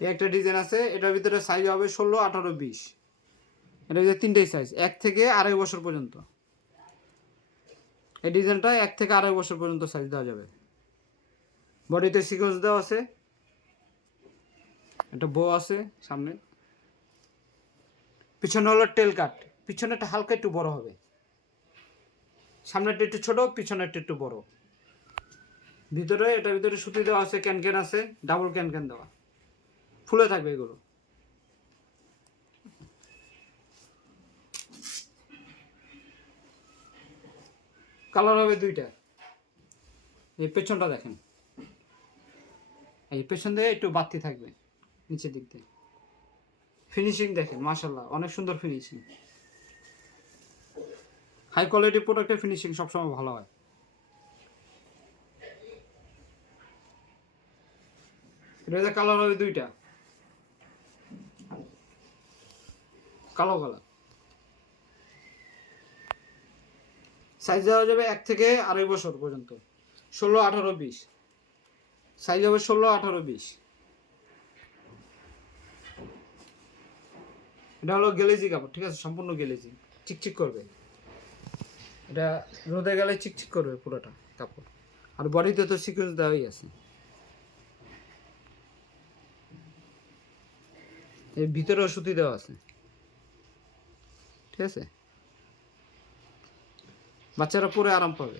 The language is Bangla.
এই একটা ডিজাইন আছে, এটার ভিতরে সাইজ হবে 16, 18, 20। এটা হচ্ছে তিনটেই সাইজ, 1 থেকে 2.5 বছর পর্যন্ত। এই ডিজাইনটা 1 থেকে 2.5 বছর পর্যন্ত সাইজ দেওয়া যাবে। বডিতে সিকোয়েন্স দেওয়া আছে, একটা বো আছে সামনে। পিছনে হলো টেল কাট, পিছনেটা হালকা একটু বড় হবে, সামনেরটা একটু ছোট, পিছনেরটা একটু বড়। ভিতরে এটার ভিতরে সুতি দেওয়া আছে, ক্যান আছে, ডাবল ক্যান দেওয়া, ফুলে থাকবে এগুলো। কালার হবে দুইটা। এই পেছনটা দেখেন, এই পেছন দিয়ে একটু বাড়তি থাকবে নিচের দিক দিয়ে। ফিনিশিং দেখেন, মাশাআল্লাহ অনেক সুন্দর ফিনিশিং। হাই কোয়ালিটি প্রোডাক্টের ফিনিশিং সবসময় ভালো হয়। এটা কালার হবে দুইটা, কালো কালার। সাইজ দেওয়া যাবে 1 থেকে 2.5 বছর পর্যন্ত, 16, 18, 20। সাইজ হবে 16, 18, 20। এটা হলো গ্লেজি কাপড়, ঠিক আছে, সম্পূর্ণ গ্লেজি, চিকচিক করবে। এটা রোদে গেলে চিকচিক করবে পুরোটা কাপড়। আর বডিতে তো সিকোয়েন্স দেওয়াই আছে। এর ভিতরেও সুতি দেওয়া আছে, ঠিক আছে, বাচ্চারা পরে আরাম পাবে।